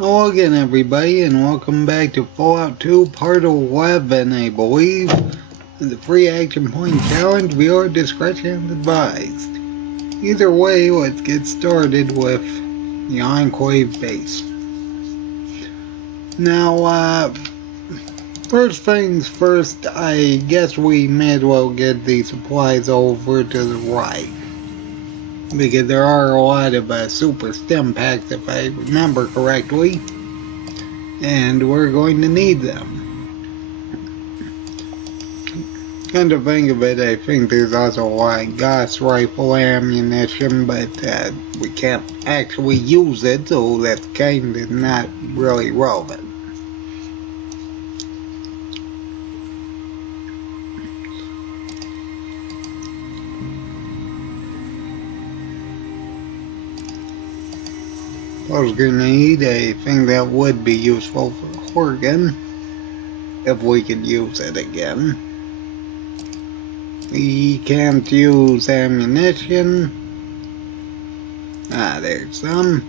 Hello again, everybody, and welcome back to Fallout 2 Part 11, I believe. The free action point challenge, viewer discretion is advised. Either way, let's get started with the Enclave base. Now, first things first, I guess we may as well get the supplies over to the right. Because there are a lot of super stim packs, if I remember correctly, and we're going to need them. Come to think of it, I think there's also a lot of Gauss rifle ammunition, but we can't actually use it, so that's kind of not really relevant. Close grenade, I think that would be useful for Horgan, if we could use it again. We can't use ammunition. There's some.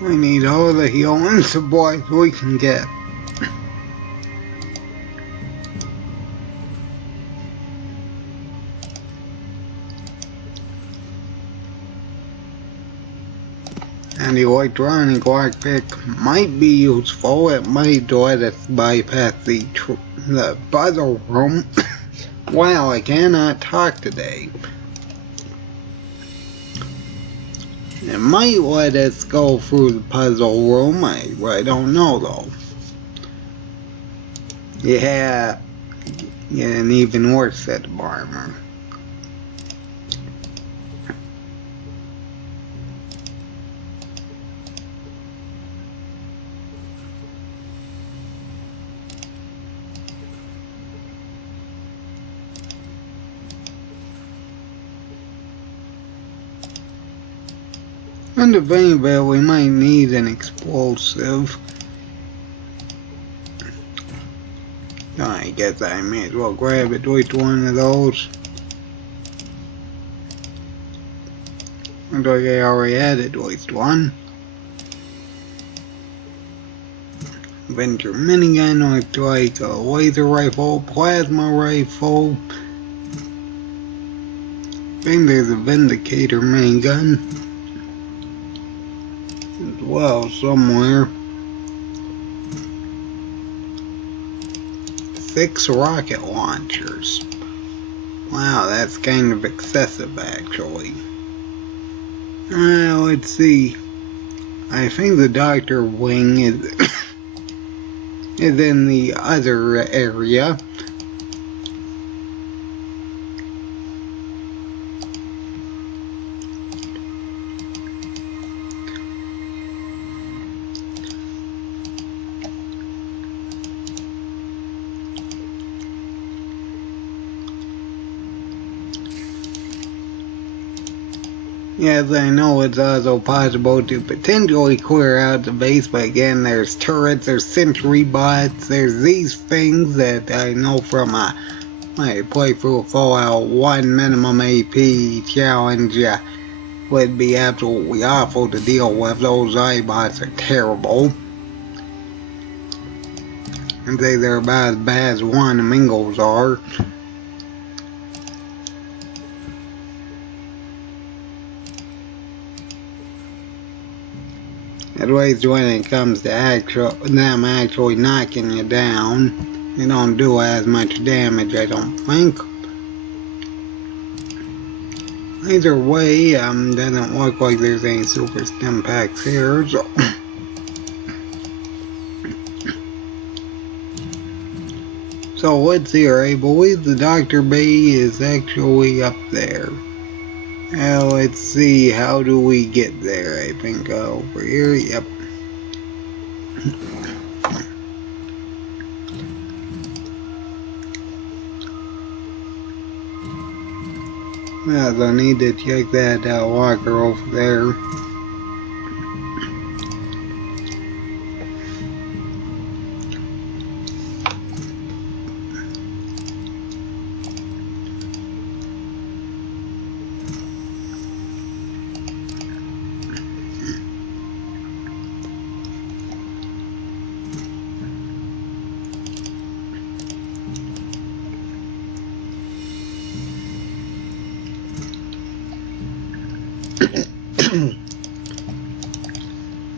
We need all the healing supplies we can get. And the electronic lockpick might be useful. It might let us bypass the puzzle room. Wow, I cannot talk today. It might let us go through the puzzle room. I don't know though. Yeah, an even worse set of armor. And to think of it, we might need an explosive. I guess I may as well grab at least one of those. Looks like I already had at least one. Venture minigun, looks like a laser rifle, plasma rifle. I think there's a Vindicator minigun as well somewhere. 6 rocket launchers. Wow, that's kind of excessive actually. Let's see. I think the doctor wing is is in the other area. Yes, I know it's also possible to potentially clear out the base, but again, there's turrets, there's sentry bots, there's these things that I know from my playthrough of Fallout 1 minimum AP challenge. Would be absolutely awful to deal with. Those iBots are terrible. And they're about as bad as one of Mingles are. At least when it comes to them actually knocking you down, they don't do as much damage, I don't think. Either way, doesn't look like there's any super stim packs here, so So let's see, I believe the Dr. Bay is actually up there. Now let's see, how do we get there? I think over here, yep. Well, I need to check that locker over there.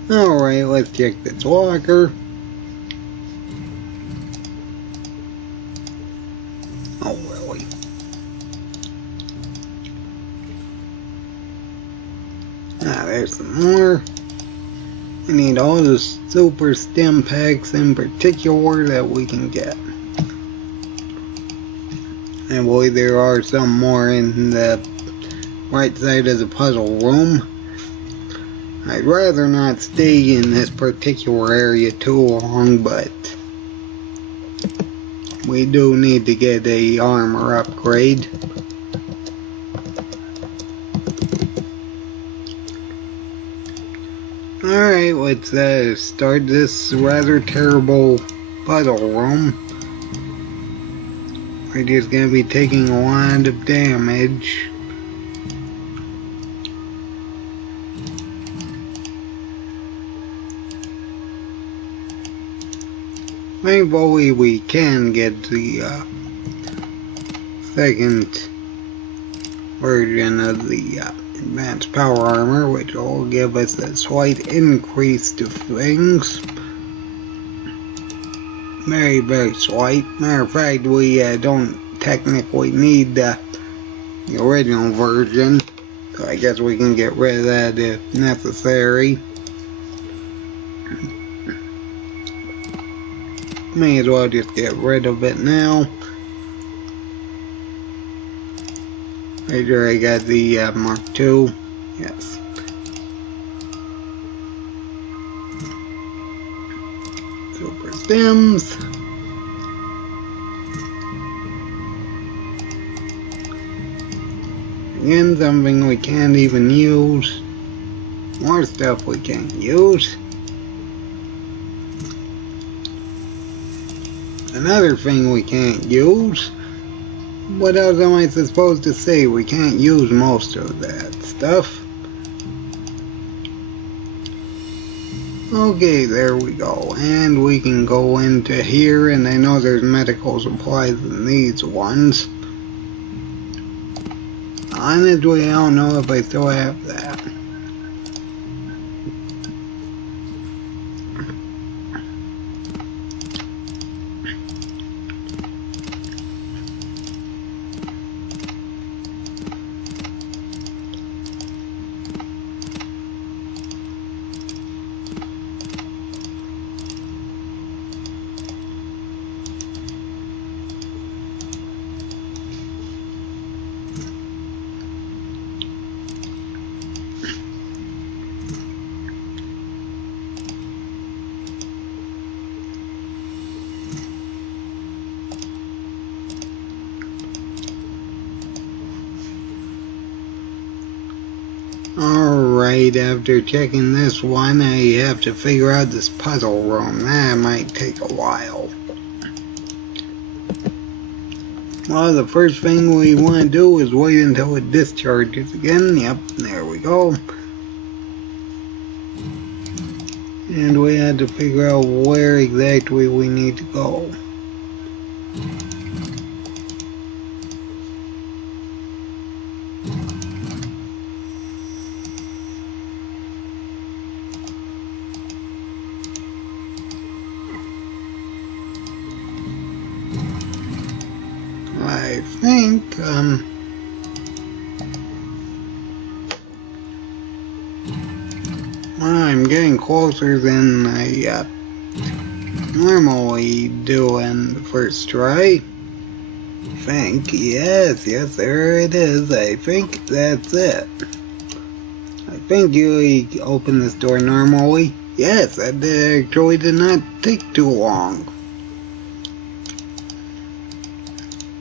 Alright, let's check this locker. Oh, really? There's some more. We need all the super stim packs in particular that we can get. I believe there are some more in the right side of the puzzle room. I'd rather not stay in this particular area too long, but we do need to get a armor upgrade. Alright, let's start this rather terrible puzzle room. We're just gonna be taking a lot of damage. Thankfully, we can get the second version of the advanced power armor, which will give us a slight increase to things. Very, very slight. Matter of fact, we don't technically need the original version, so I guess we can get rid of that if necessary. May as well just get rid of it now. Make sure I got the Mark II. Yes. Super stems. Again, something we can't even use. More stuff we can't use. Another thing we can't use. What else am I supposed to say? We can't use most of that stuff. Okay, there we go. And we can go into here, and I know there's medical supplies in these ones. Honestly, I don't know if I still have that. Alright, after checking this one, I have to figure out this puzzle room. That might take a while. Well, the first thing we want to do is wait until it discharges again. Yep, there we go. And we had to figure out where exactly we need to go. I think, I'm getting closer than I normally do in the first try. I think, yes, there it is. I think that's it. I think you open this door normally. Yes, that actually did not take too long.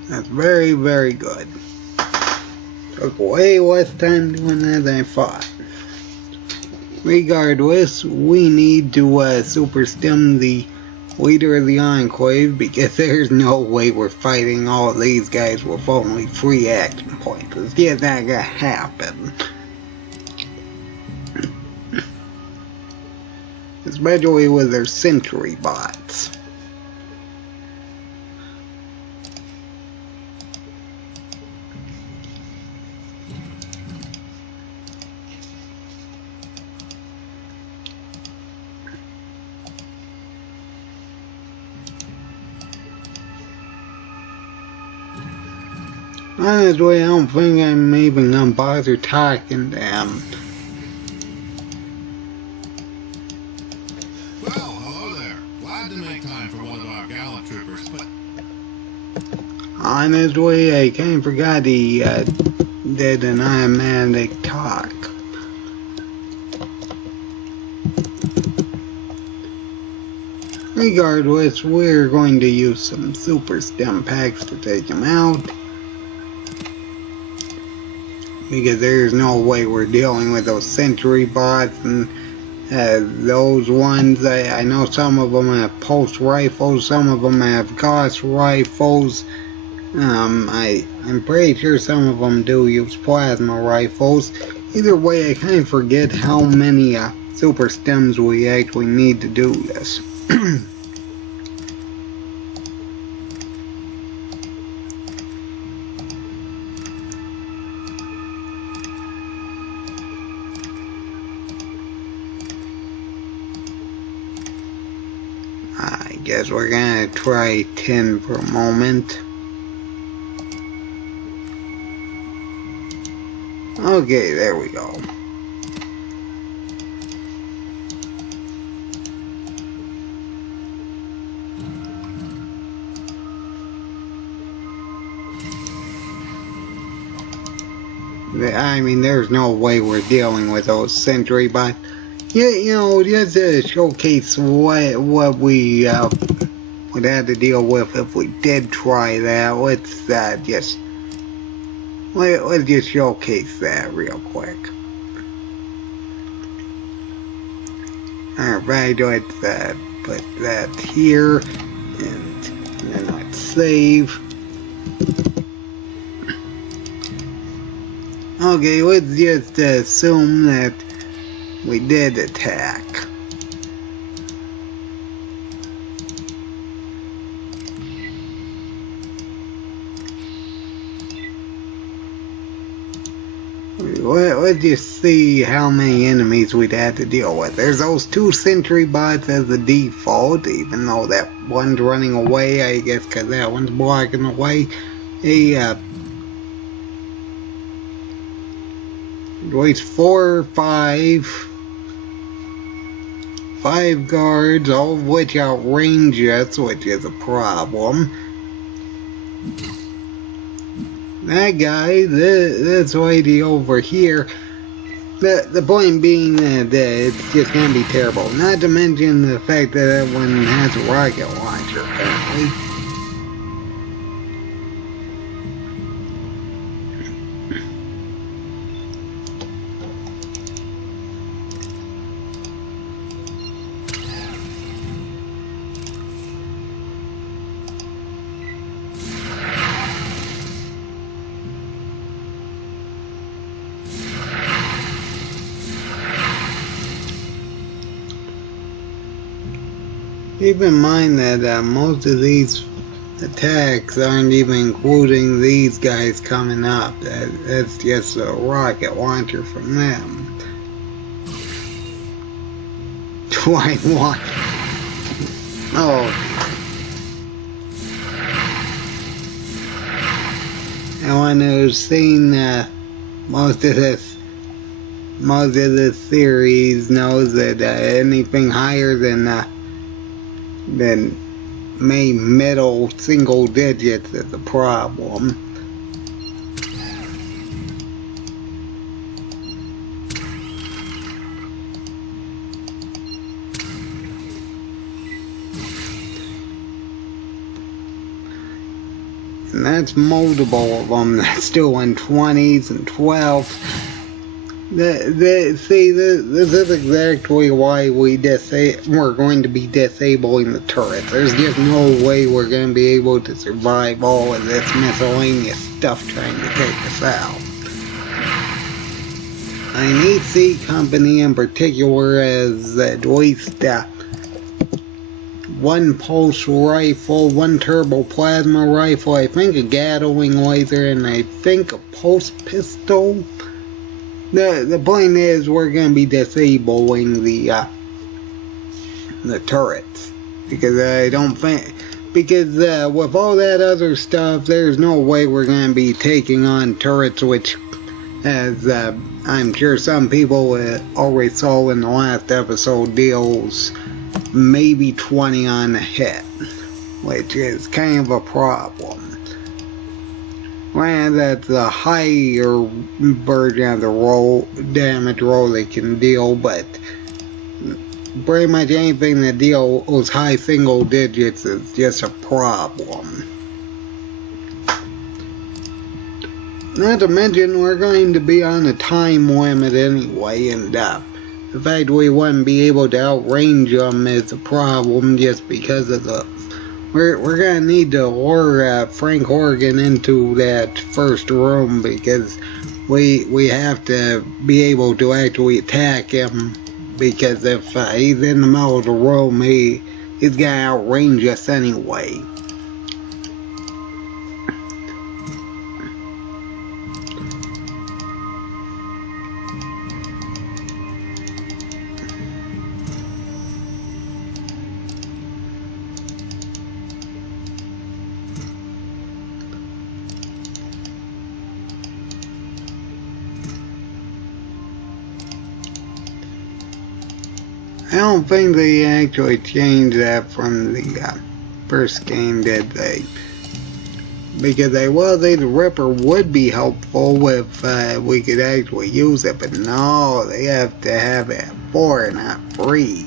That's very, very good. Took way less time doing that than I thought. Regardless, we need to super stem the leader of the Enclave, because there's no way we're fighting all of these guys with only 3 action points. It's just not gonna happen. Especially with their sentry bots. Honestly, I don't think I'm even gonna bother talking to them. Well, hello there. Glad to make time for one of our gallant troopers, but... Honestly, I kinda forgot he did an automatic talk. Regardless, we're going to use some super stem packs to take him out. Because there's no way we're dealing with those sentry bots and those ones. I know some of them have pulse rifles, some of them have Gauss rifles. I'm pretty sure some of them do use plasma rifles. Either way, I kind of forget how many super stems we actually need to do this. I guess we're gonna try 10 for a moment. Okay, there we go. I mean, there's no way we're dealing with those sentry bots. Yeah, you know, just to showcase what we would have to deal with if we did try that. Let's just showcase that real quick. Alright, let's put that here, and then let's save. Okay, let's just assume that we did attack. Let's just see how many enemies we'd have to deal with. There's those 2 sentry bots as the default, even though that one's running away, I guess, because that one's blocking the way. There's 4 or 5 guards, all of which outrange us, which is a problem. That guy, this lady over here, the point being that it's just gonna be terrible. Not to mention the fact that that one has a rocket launcher, apparently. Keep in mind that most of these attacks aren't even including these guys coming up. That's just a rocket launcher from them. Do I want... Oh. Anyone who's seen most of this series knows that anything higher than then middle single digits is a problem. And that's multiple of them that's still in 20s and 12s. See, this is exactly why we're going to be disabling the turrets. There's just no way we're going to be able to survive all of this miscellaneous stuff trying to take us out. I need C Company in particular as at least one pulse rifle, one turbo plasma rifle, I think a Gatling laser, and I think a pulse pistol. The point is, we're going to be disabling the turrets, because I don't think, because with all that other stuff, there's no way we're going to be taking on turrets, which, as I'm sure some people already saw in the last episode, deals maybe 20 on the hit, which is kind of a problem. Well, that's a higher version of the damage roll they can deal, but pretty much anything that deals high single digits is just a problem. Not to mention, we're going to be on a time limit anyway, and the fact we wouldn't be able to outrange them is a problem just because of the... We're gonna need to lure Frank Horgan into that first room, because we have to be able to actually attack him, because if he's in the middle of the room, he's gonna outrange us anyway. I don't think they actually changed that from the first game, did they? Because they will say the Ripper would be helpful if we could actually use it, but no, they have to have it at 4, not 3.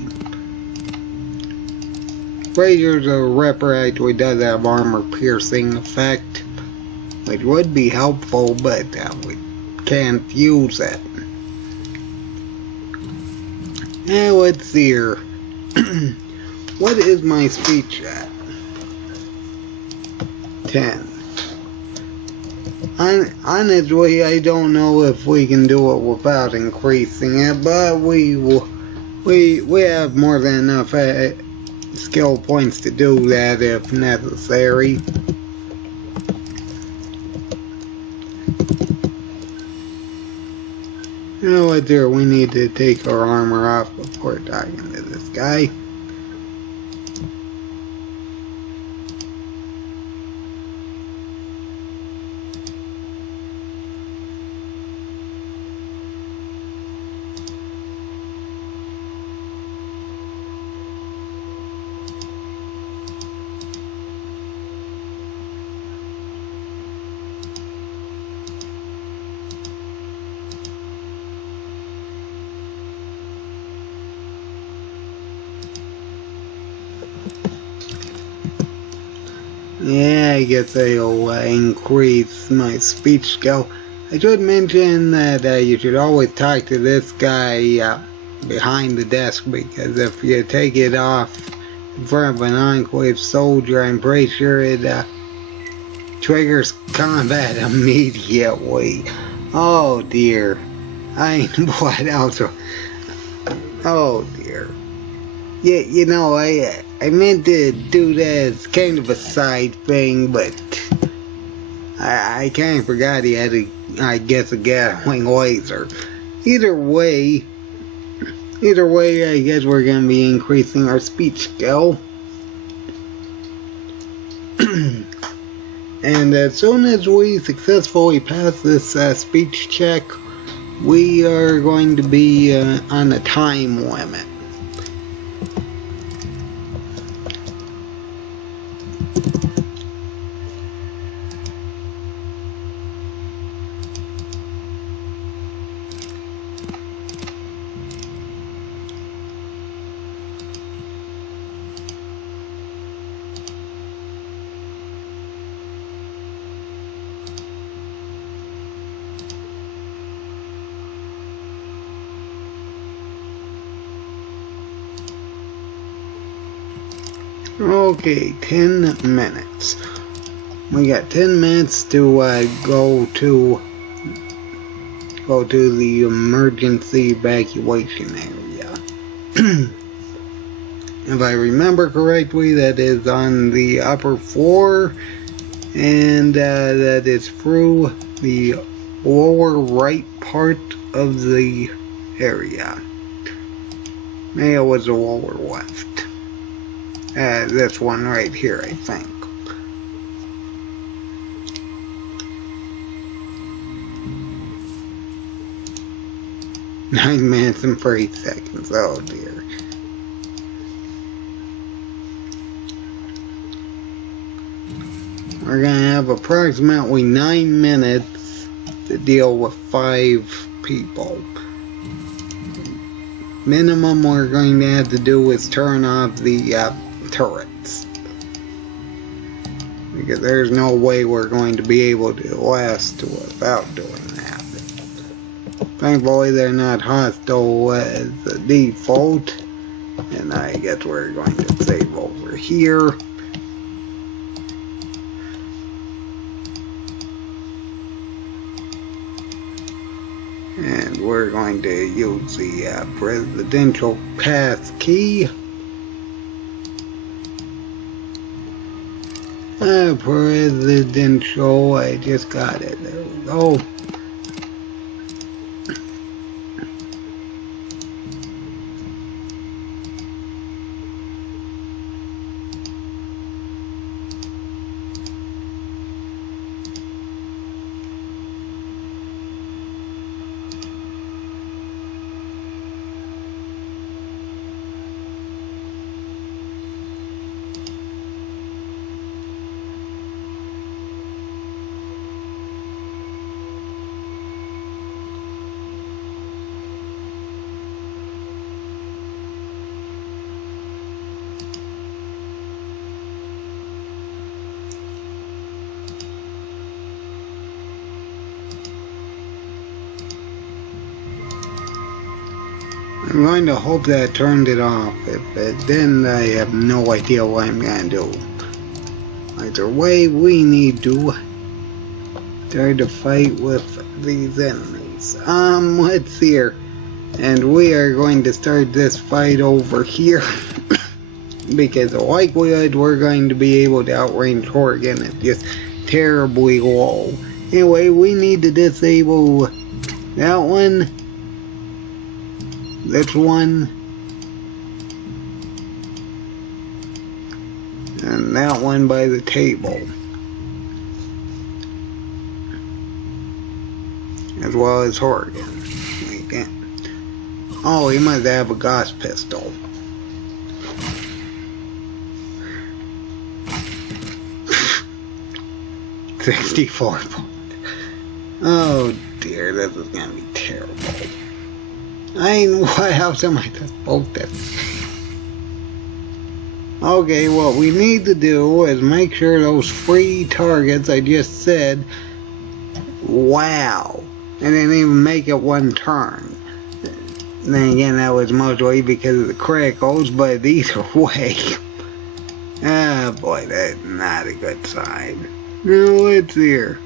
Frazier's Ripper actually does have armor piercing effect, which would be helpful, but we can't use it. Now let's see here. What is my speech at? 10. Honestly, I don't know if we can do it without increasing it, but we have more than enough skill points to do that if necessary. You know what, there, we need to take our armor off before talking to this guy. Yeah, I guess I'll increase my speech skill. I should mention that you should always talk to this guy behind the desk, because if you take it off in front of an Enclave soldier, I'm pretty sure it triggers combat immediately. Oh dear. What else? Oh dear. Yeah, you know, I meant to do that as kind of a side thing, but I kind of forgot he had I guess, a Gatling laser. Either way, I guess we're going to be increasing our speech skill. And as soon as we successfully pass this speech check, we are going to be on a time limit. Okay, 10 minutes. We got 10 minutes to go to the emergency evacuation area. If I remember correctly, that is on the upper floor, and that is through the lower right part of the area. Maybe it was the lower left. This one right here, I think. Nine minutes and 30 seconds. Oh dear. We're gonna have approximately 9 minutes to deal with 5 people. Minimum we're going to have to do is turn off the turrets, because there's no way we're going to be able to last without doing that. Thankfully they're not hostile as the default, and I guess we're going to save over here. And we're going to use the presidential pass key. Presidential, I just got it. There we go. I'm going to hope that turned it off. If it didn't, I have no idea what I'm going to do. Either way, we need to try to fight with these enemies. Let's see here. And we are going to start this fight over here. Because the likelihood we're going to be able to outrange Horgan is just terribly low. Anyway, we need to disable that one. This one, and that one by the table, as well as Horgan. Oh, he must have a gas pistol. $64. Oh dear, this is gonna be terrible. I mean, what else am I supposed to? Okay, what we need to do is make sure those 3 targets I just said, wow, and didn't even make it one turn. Then again, that was mostly because of the criticals, but either way, ah boy, that's not a good sign. Now let's see here.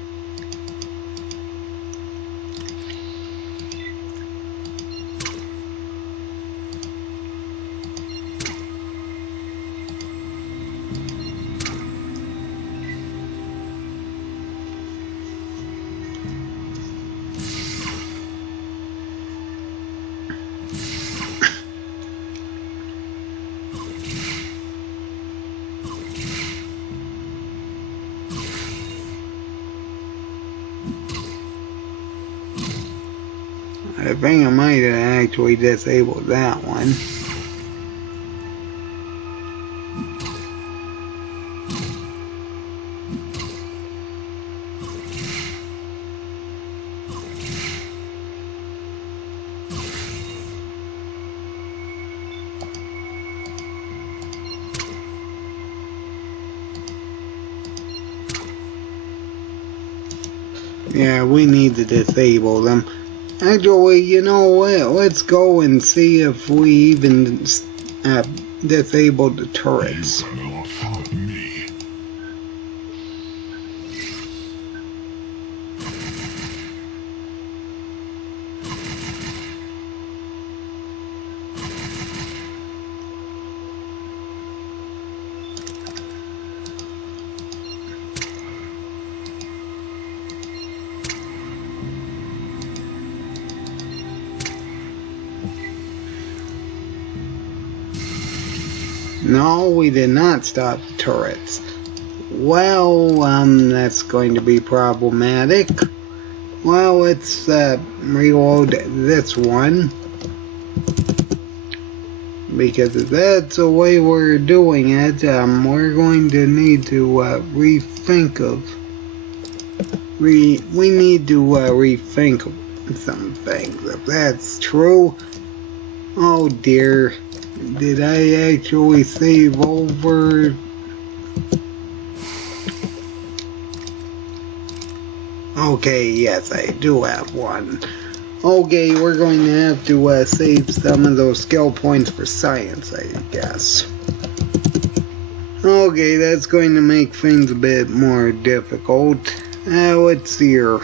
I think I might have actually disabled that one. Yeah, we need to disable them. Actually, you know what? Let's go and see if we even disable the turrets. You cannot hurt me. No, we did not stop the turrets. Well, that's going to be problematic. Well, let's reload this one. Because if that's the way we're doing it, we're going to need to rethink of... We need to rethink of some things. If that's true... Oh dear. Did I actually save over? Okay, yes, I do have one. Okay, we're going to have to save some of those skill points for science, I guess. Okay, that's going to make things a bit more difficult. Let's see here.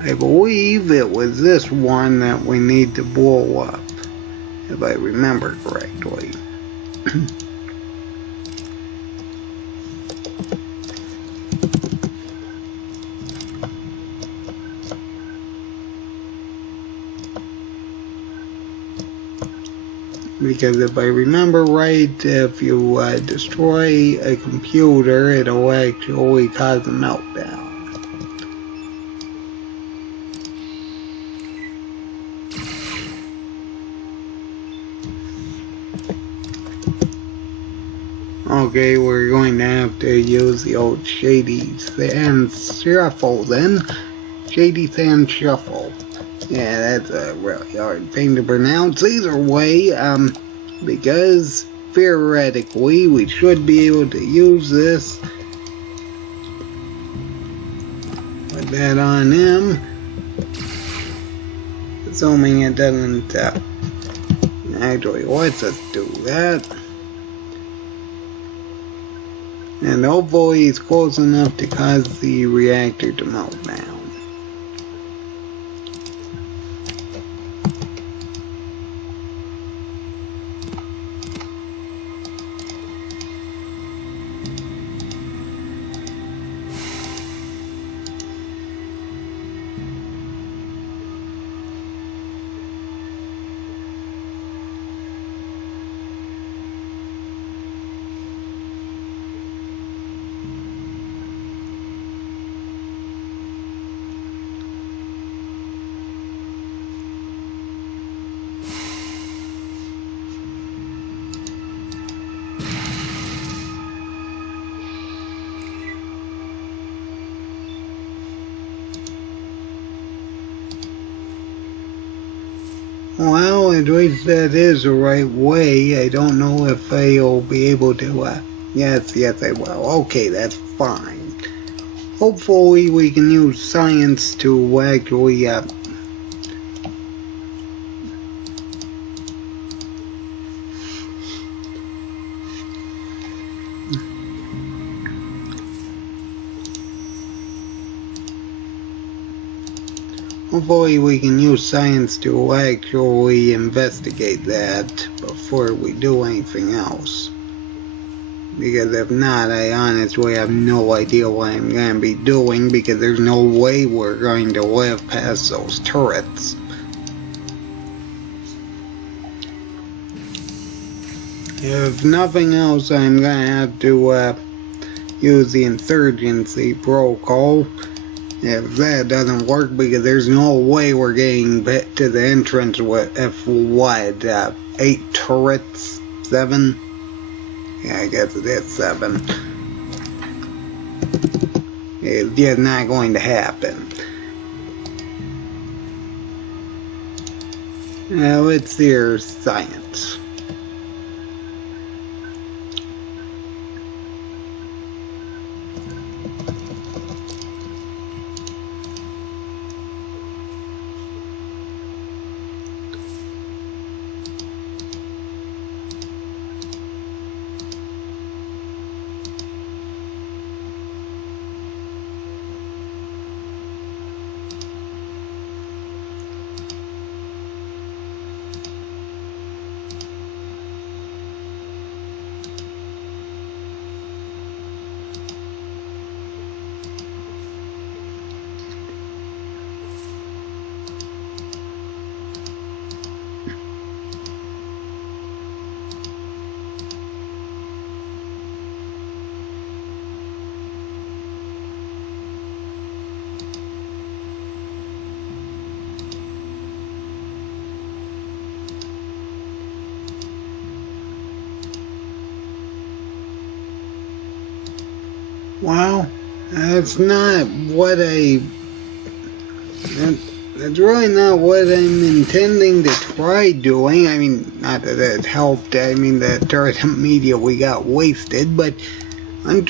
I believe it was this one that we need to blow up, if I remember correctly. Because if I remember right, if you destroy a computer, it'll actually cause a meltdown. Okay, we're going to have to use the old Shady Sand Shuffle then. Shady Sand Shuffle. Yeah, that's a really hard thing to pronounce either way, because theoretically we should be able to use this. Put that on him. Assuming it doesn't, actually lets us do that. And hopefully he's close enough to cause the reactor to melt down. Well, at least that is the right way. I don't know if I'll be able to, yes, I will. Okay, that's fine. Hopefully we can use science to actually, hopefully we can use science to actually investigate that before we do anything else. Because if not, I honestly have no idea what I'm going to be doing, because there's no way we're going to live past those turrets. If nothing else, I'm going to have to use the insurgency protocol. If that doesn't work, because there's no way we're getting back to the entrance with, if what, 8 turrets? 7? Yeah, I guess it is 7. It's just not going to happen. Now let's see our science. Well, that's not what that's really not what I'm intending to try doing. I mean, not that it helped. I mean, the turret immediately got wasted, but I'm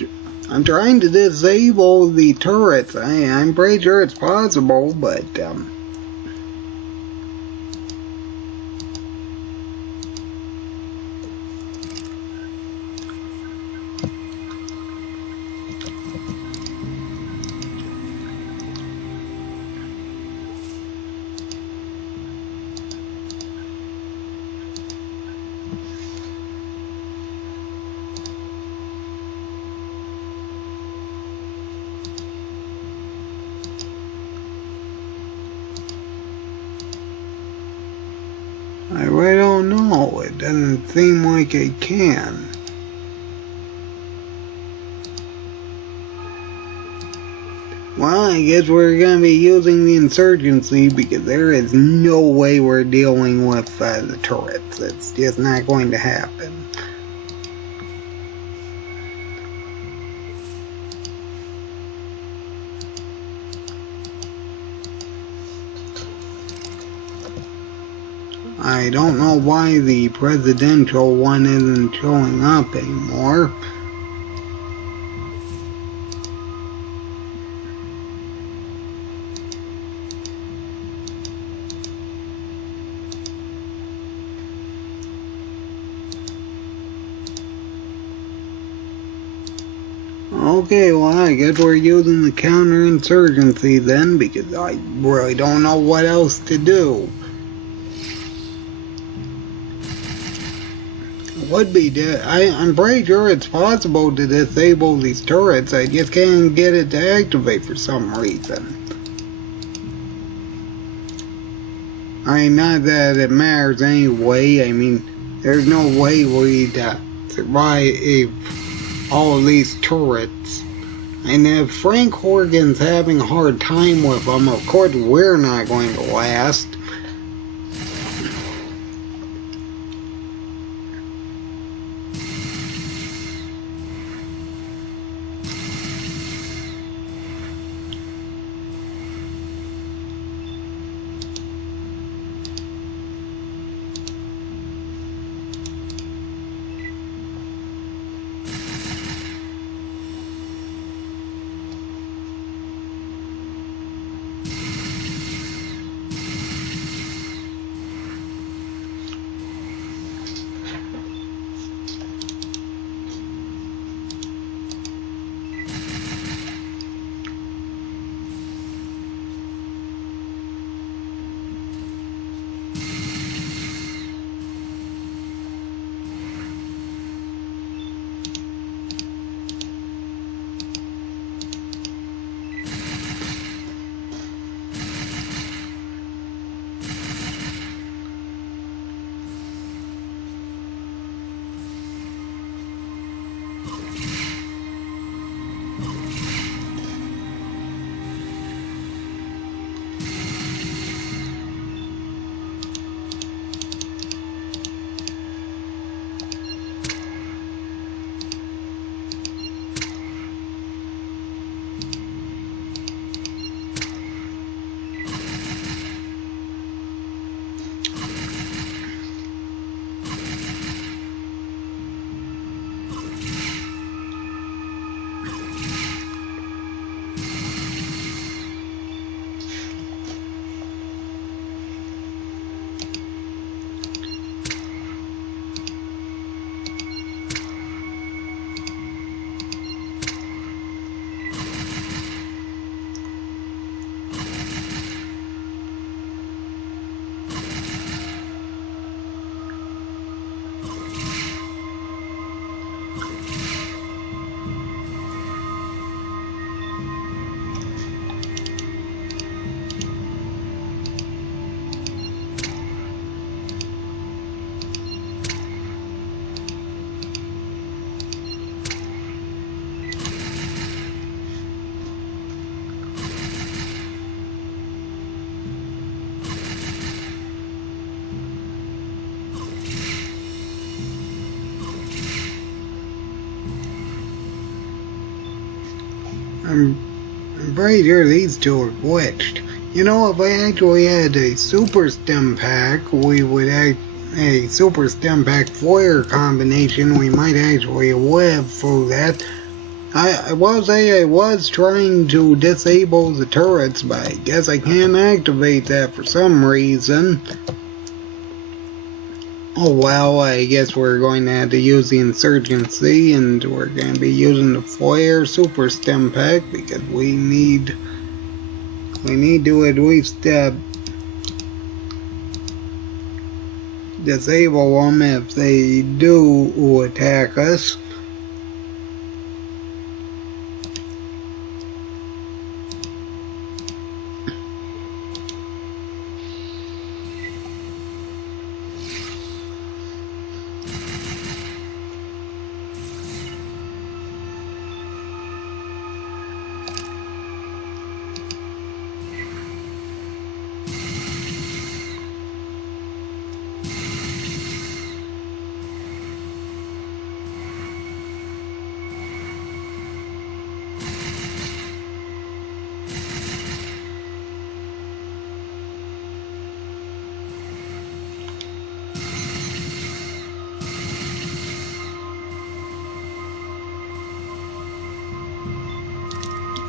trying to disable the turrets. I'm pretty sure it's possible, but I really don't know. It doesn't seem like I can. Well, I guess we're gonna be using the insurgency because there is no way we're dealing with the turrets. It's just not going to happen. I don't know why the presidential one isn't showing up anymore. Okay, well, I guess we're using the counterinsurgency then, because I really don't know what else to do. I'm pretty sure it's possible to disable these turrets. I just can't get it to activate for some reason. I mean, not that it matters anyway. I mean, there's no way we'd survive all of these turrets. And if Frank Horgan's having a hard time with them, of course we're not going to last. I'm pretty sure these two are glitched. You know, if I actually had a Super Stim Pack, we would have a Super Stim Pack Flare combination. We might actually live through that. I will say I was trying to disable the turrets, but I guess I can't activate that for some reason. Oh well, I guess we're going to have to use the Insurgency, and we're going to be using the Flare Super Stim Pack because we need to at least disable them if they do attack us.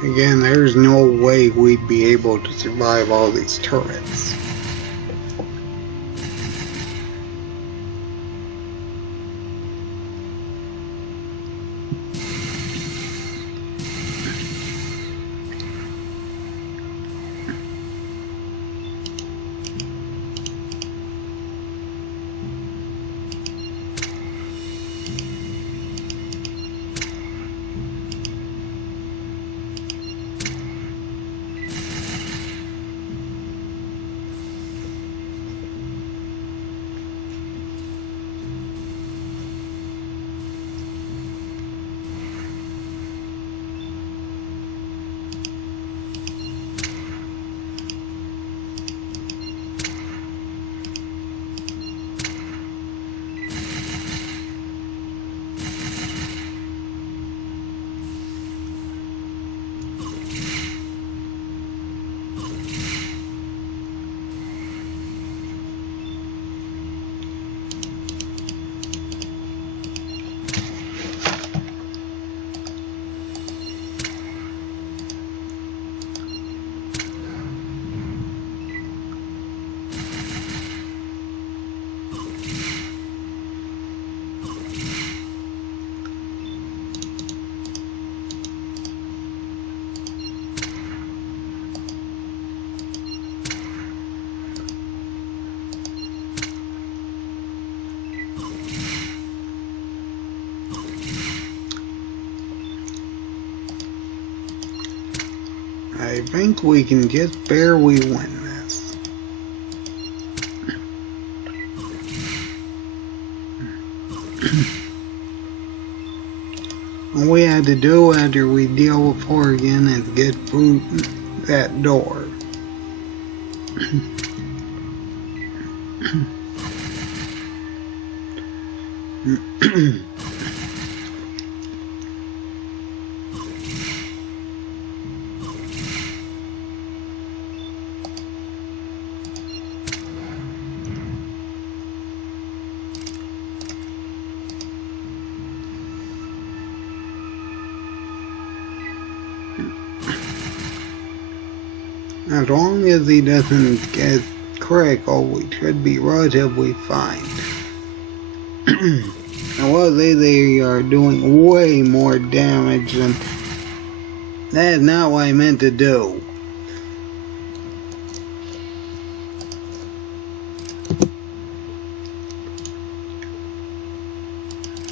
Again, there's no way we'd be able to survive all these turrets. I think we can just barely win this. All we had to do after we deal with Oregon is get through that door. As long as he doesn't get critical, we should be relatively fine. I will say they are doing way more damage than... That is not what I meant to do.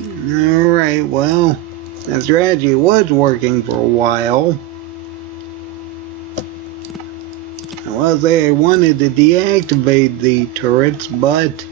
Alright, well, that strategy was working for a while. I will say I wanted to deactivate the turrets, but...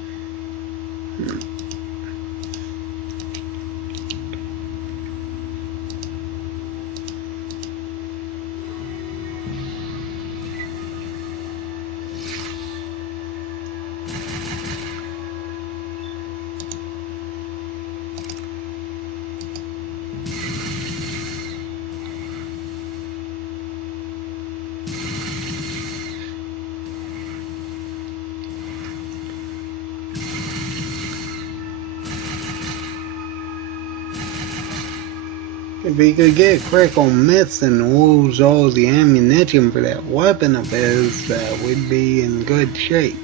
If he could get critical miss and lose all the ammunition for that weapon of his, we'd be in good shape.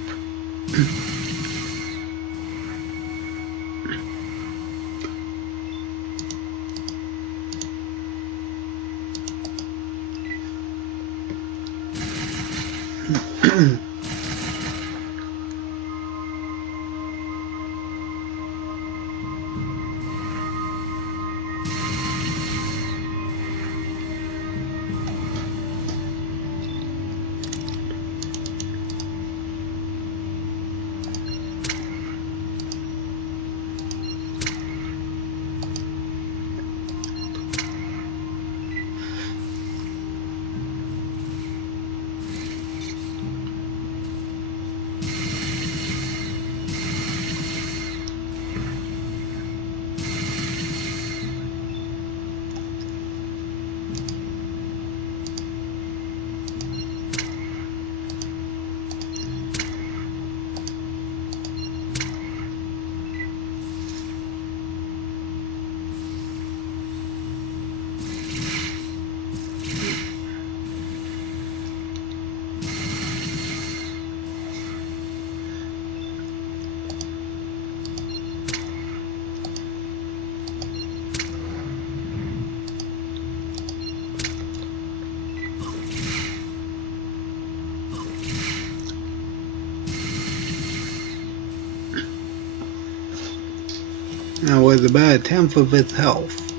That was about a tenth of its health.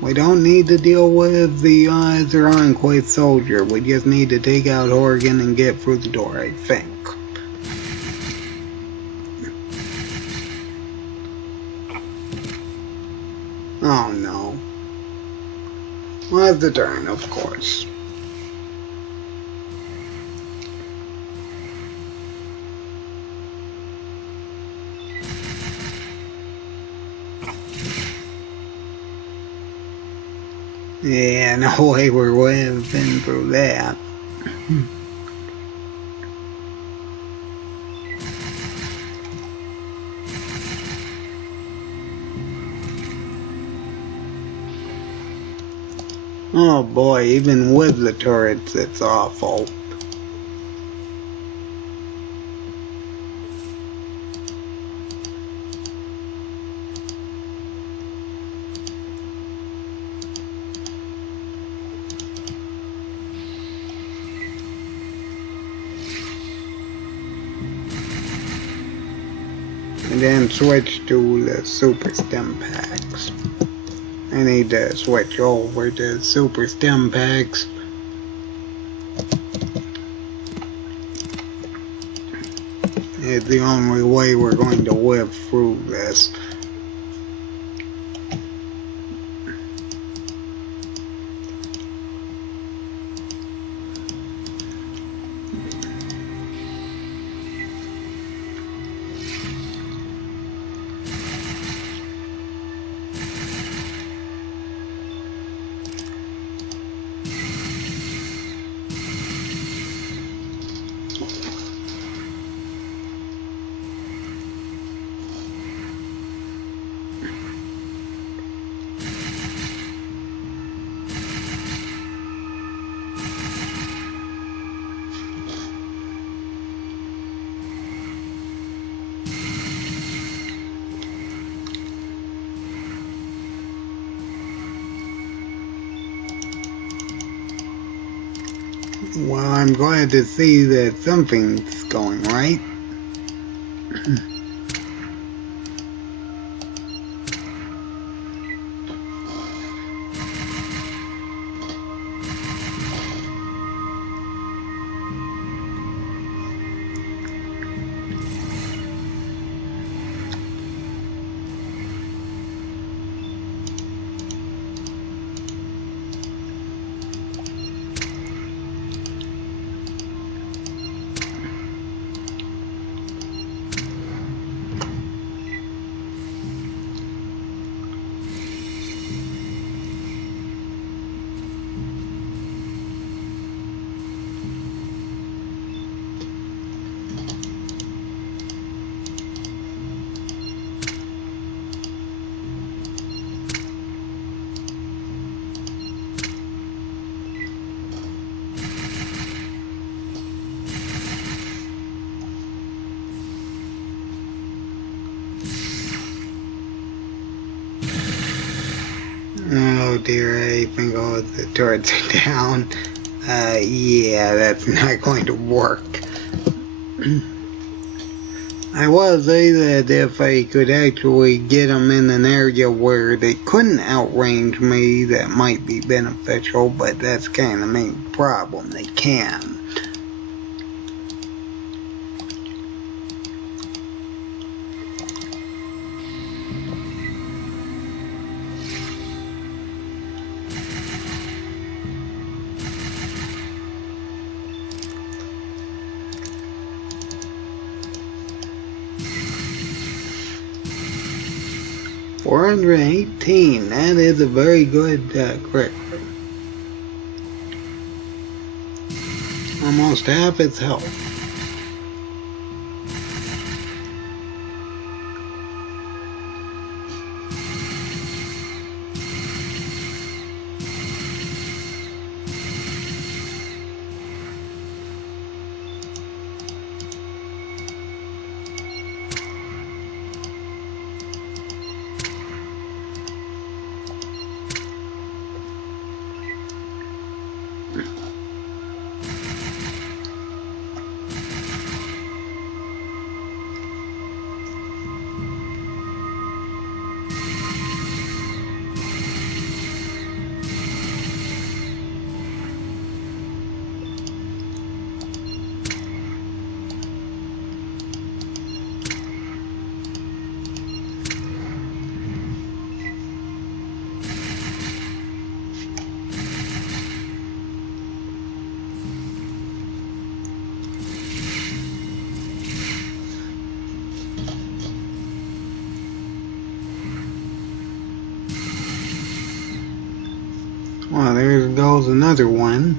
We don't need to deal with the Zeronquist soldier. We just need to take out Horgan and get through the door, I think. Oh no. Well, the turn, of course. Yeah, no way we're living through that. Oh boy, even with the turrets, it's awful. And then switch to the super stim packs. I need to switch over to super stim packs. It's the only way we're going to live through this. Well, I'm glad to see that something's going right. here. I think all of the turrets are down. Yeah, that's not going to work. I will say that if I could actually get them in an area where they couldn't outrange me, that might be beneficial, but that's kind of the main problem. They can. $418. That is a very good crit. Almost half its health. Well, there goes another one.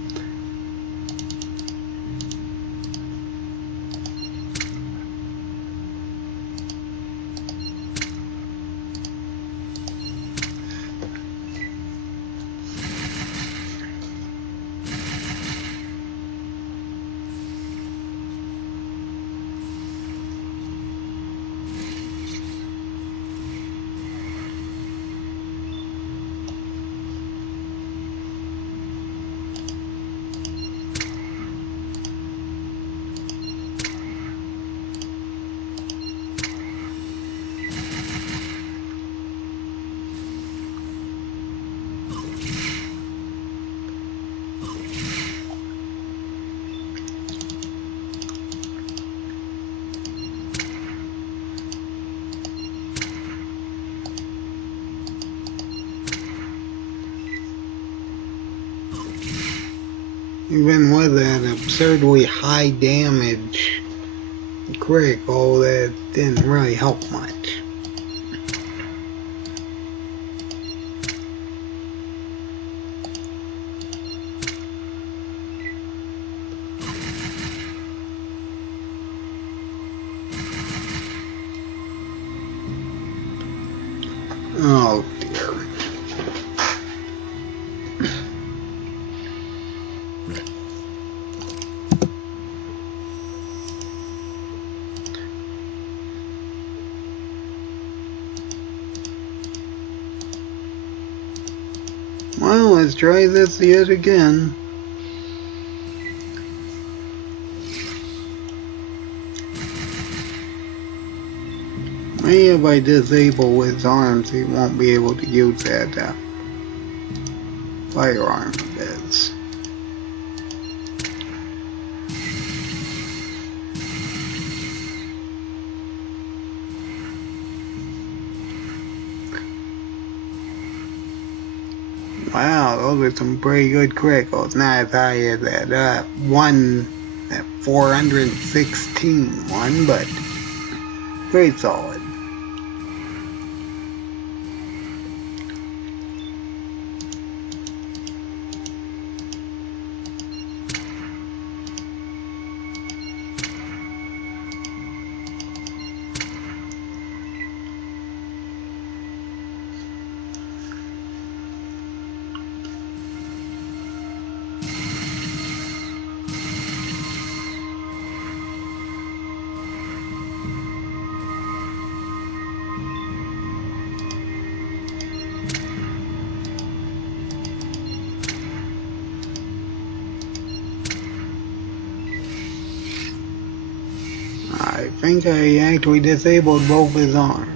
Even with that absurdly high damage critical, that didn't really help much. Oh dear. Well, let's try this yet again. Maybe if I disable his arms, he won't be able to use that firearm of his. Wow, those are some pretty good criticals. Not as high as that one, that 416 one, but pretty solid. I think I actually disabled both his arms.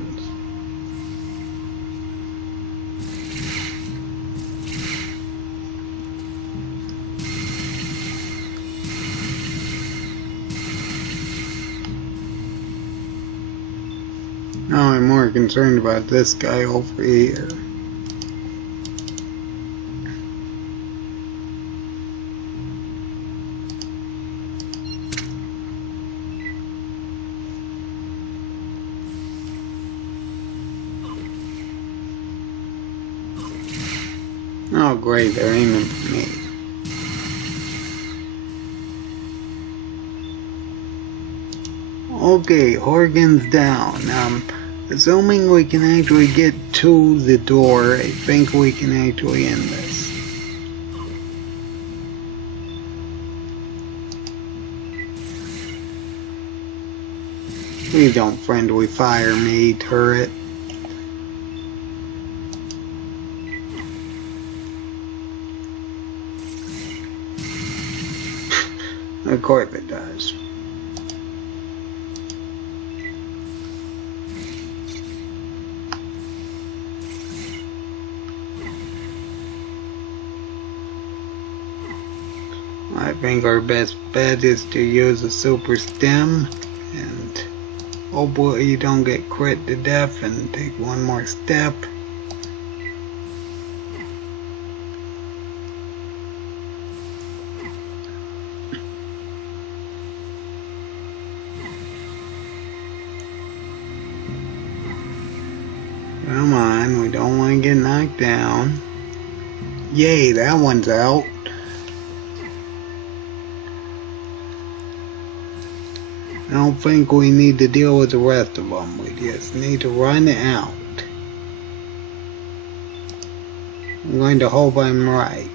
Now I'm more concerned about this guy over here. Oh great, they're aiming for me. Okay, Horgan's down. Assuming we can actually get to the door, I think we can actually end this. Please don't friendly fire me, turret. Of course it does. I think our best bet is to use a super stem and hopefully you don't get crit to death and take one more step. Come on, we don't want to get knocked down. Yay, that one's out. I don't think we need to deal with the rest of them. We just need to run out. I'm going to hope I'm right.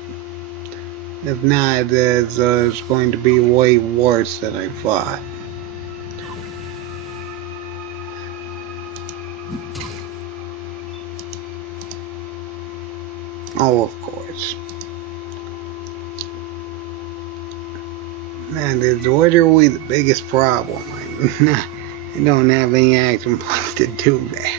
If not, it's going to be way worse than I thought. Oh, of course. That is literally the biggest problem. I don't have any action points to do that.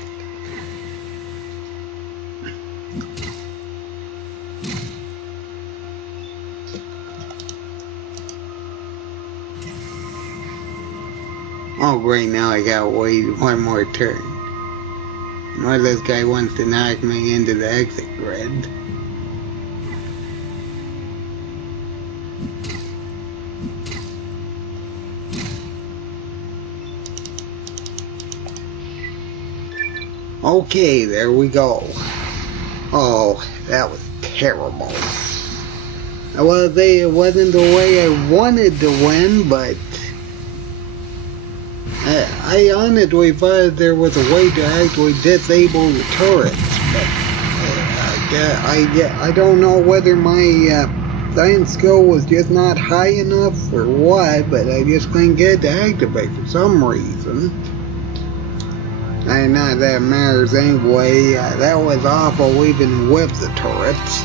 Oh great, now I gotta wait one more turn. Or this guy wants to knock me into the exit grid. Okay, there we go. Oh, that was terrible. I will say it wasn't the way I wanted to win, but I honestly thought there was a way to actually disable the turrets. But I don't know whether my science skill was just not high enough or what, but I just couldn't get it to activate for some reason. And not that matters anyway. That was awful even with the turrets.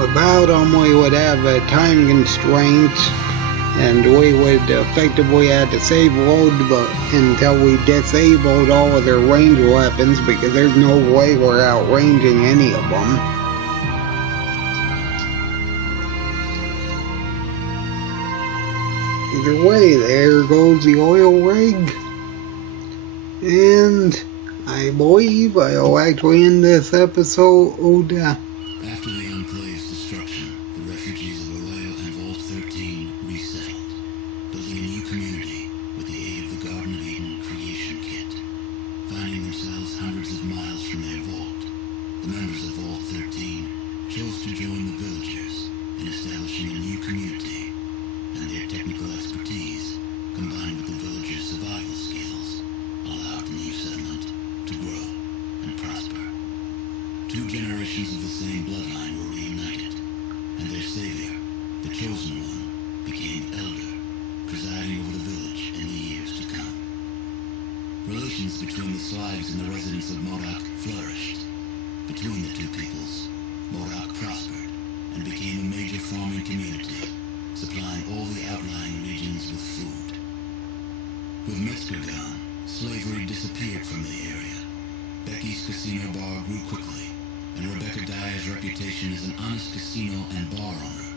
Without them we would have a time constraint and we would effectively have to save load until we disabled all of their ranged weapons because there's no way we're outranging any of them. Either way, there goes the oil rig, and I believe I'll actually end this episode. After the Enclave's destruction, the refugees of Oleo and Vault 13 resettled, building a new community with the aid of the Garden of Eden creation kit. Finding themselves hundreds of miles from their vault, the members of Vault 13 chose to join the villagers in establishing a new community. And their technical expertise, combined with the villagers' survival skills, allowed the new settlement to grow and prosper. 2 generations of the same bloodline were reunited, and their savior, the Chosen One, became elder, presiding over the village in the years to come. Relations between the Slags and the residents of Morak flourished. Between the two peoples, Morak prospered and became a major farming community, supplying all the outlying regions with food. With Metzger gone, slavery disappeared from the area. Becky's casino bar grew quickly, and Rebecca Dyer's reputation as an honest casino and bar owner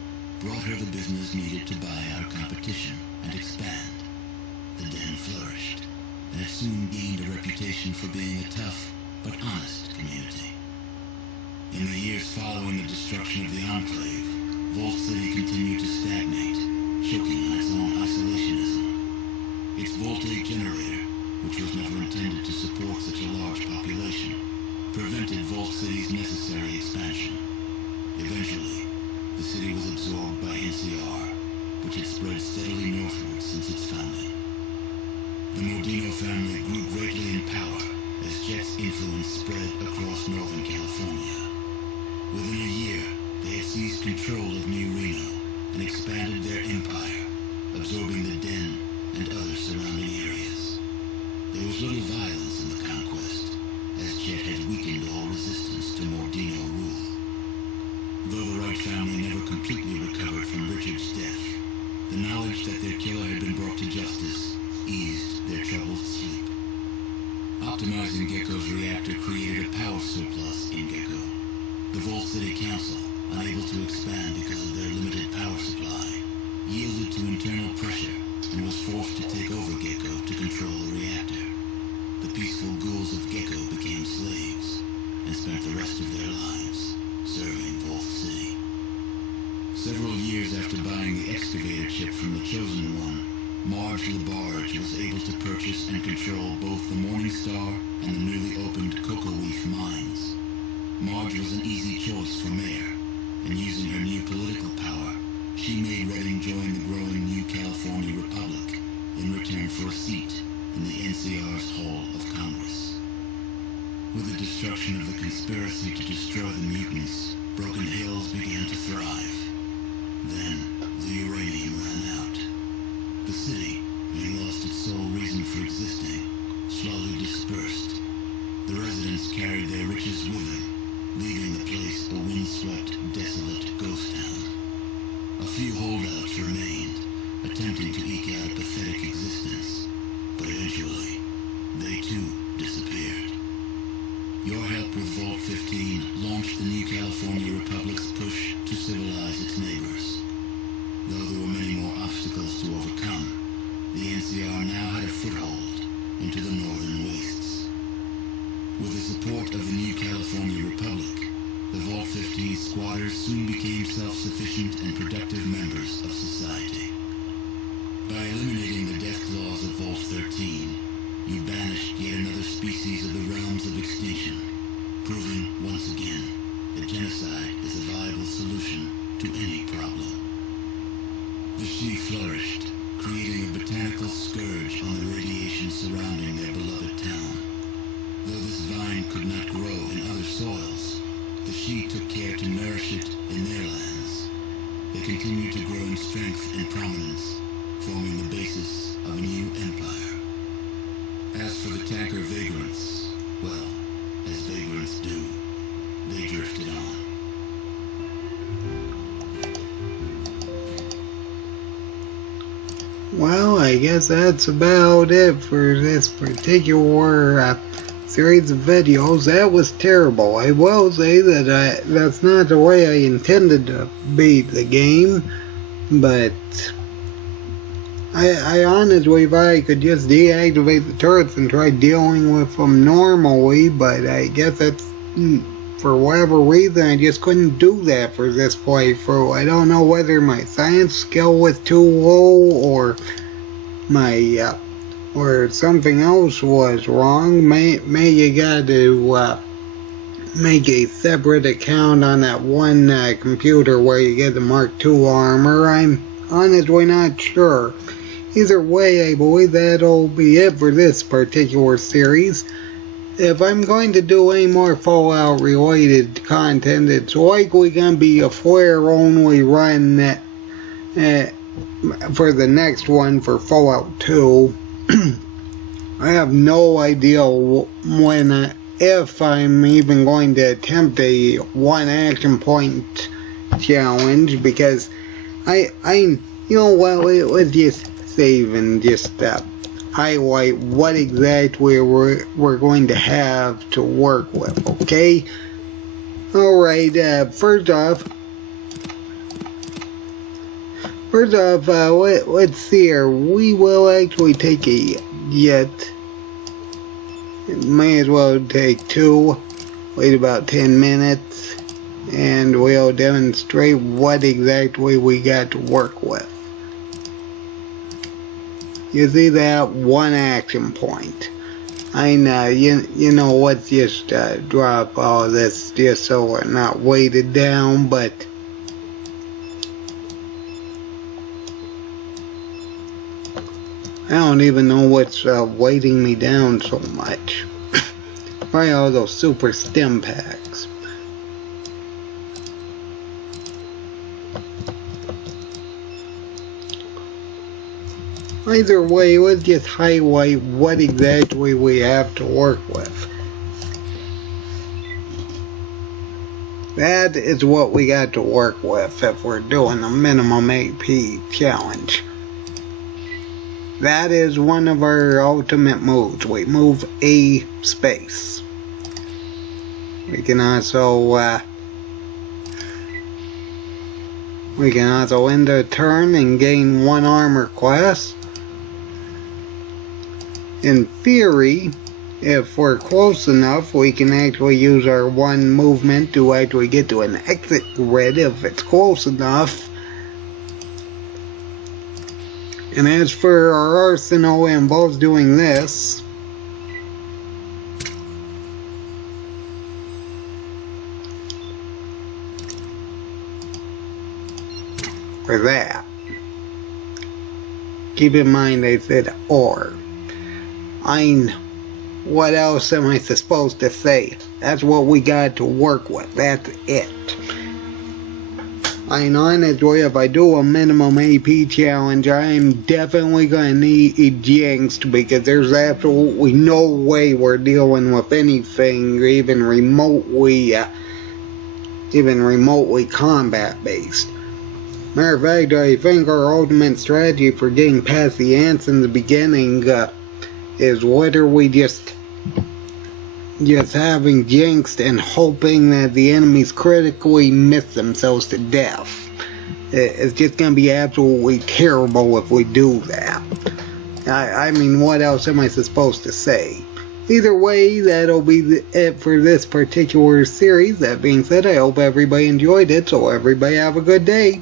brought her the business needed to buy out competition and expand. The den flourished, and it soon gained a reputation for being a tough but honest community. In the years following the destruction of the Enclave, Vault City continued to stagnate, choking on its own isolationism. Its voltage generator, which was never intended to support such a large population, prevented Vault City's necessary expansion. Eventually, the city was absorbed by NCR, which had spread steadily northward since its founding. The Modino family grew greatly in power as Jet's influence spread across Northern California. Within a year, they had seized control of New Reno and expanded their empire, absorbing the Den and other surrounding areas. There was little violence in the conquest, as Jet had weakened all resistance to Modino rule. Though the Wright family never completely recovered from Richard's death, the knowledge that their killer had been brought to justice eased their troubled sleep. Optimizing Gecko's reactor created a power surplus in Gecko. The Vault City Council, unable to expand because of their limited power supply, yielded to internal pressure and was forced to take over Gecko to control the reactor. The peaceful ghouls of Gecko became slaves and spent the rest of their lives serving Vault City. Several years after buying the excavator chip from the Chosen One, Marge LaBarge was able to purchase and control both the Morning Star and the newly opened Cocoa Leaf mines. Marge was an easy choice for mayor, and using her new political power, she made Redding join the growing New California Republic in return for a seat in the NCR's Hall of Congress. With the destruction of the conspiracy to destroy the mutants, Broken Hills began to thrive. Then, the uranium ran out. The city, having lost its sole reason for existing, slowly dispersed. The residents carried their riches with them, leaving the place a windswept, desolate ghost town. A few holdouts remained, attempting to eke out a pathetic existence, but eventually, they too disappeared. Your help with Vault 15 launched the New California Republic's push to civilize its neighbors. Though there were many more obstacles to overcome, the NCR now had a foothold into the northern wastes. With the support of the New California Republic, the Vault 15 squatters soon became self-sufficient and productive members of society. By eliminating the death clause of Vault 13, you banished yet another species of the realms of extinction, proving once again that genocide is a viable solution to any problem. The Shi flourished, creating a botanical scourge on the radiation surrounding their beloved town. Though this vine could not grow in other soils, the Shi took care to nourish it in their lands. They continued to grow in strength and prominence, forming the basis of a new empire. As for the tanker vagrants, well, as vagrants do, they drifted on. Well, I guess that's about it for this particular series of videos. That was terrible. I will say that that's not the way I intended to beat the game, but I honestly thought I could just deactivate the turrets and try dealing with them normally, but I guess that's, for whatever reason, I just couldn't do that for this playthrough. I don't know whether my science skill was too low, or my, or something else was wrong. May you got to, make a separate account on that one computer where you get the Mark II armor. I'm honestly not sure. Either way, I believe that'll be it for this particular series. If I'm going to do any more Fallout related content, it's likely going to be a Flare only run for the next one for Fallout 2. I have no idea if I'm even going to attempt a one action point challenge, because I You know what, let's just save and just highlight what exactly we're going to have to work with, okay? Alright, first off, let's see here. We will actually take a jet. May as well take two. Wait about 10 minutes. And we'll demonstrate what exactly we got to work with. You see that? One action point. I know, you know, let's just drop all this just so we're not weighted down, but I don't even know what's weighting me down so much. Probably all those super stim packs. Either way, let's just highlight what exactly we have to work with. That is what we got to work with if we're doing a minimum AP challenge. That is one of our ultimate moves. We move a space. We can also end a turn and gain one armor class. In theory, if we're close enough, we can actually use our one movement to actually get to an exit grid if it's close enough. And as for our arsenal, it involves doing this. For that. Keep in mind I said or. What else am I supposed to say? That's what we got to work with. That's it. Honestly, if I do a minimum AP challenge, I'm definitely going to need Jinxed because there's absolutely no way we're dealing with anything even remotely combat based. Matter of fact, I think our ultimate strategy for getting past the ants in the beginning is literally just having Jinxed and hoping that the enemies critically miss themselves to death. It's just going to be absolutely terrible if we do that. I mean, what else am I supposed to say? Either way, that'll be it for this particular series. That being said, I hope everybody enjoyed it, so everybody have a good day.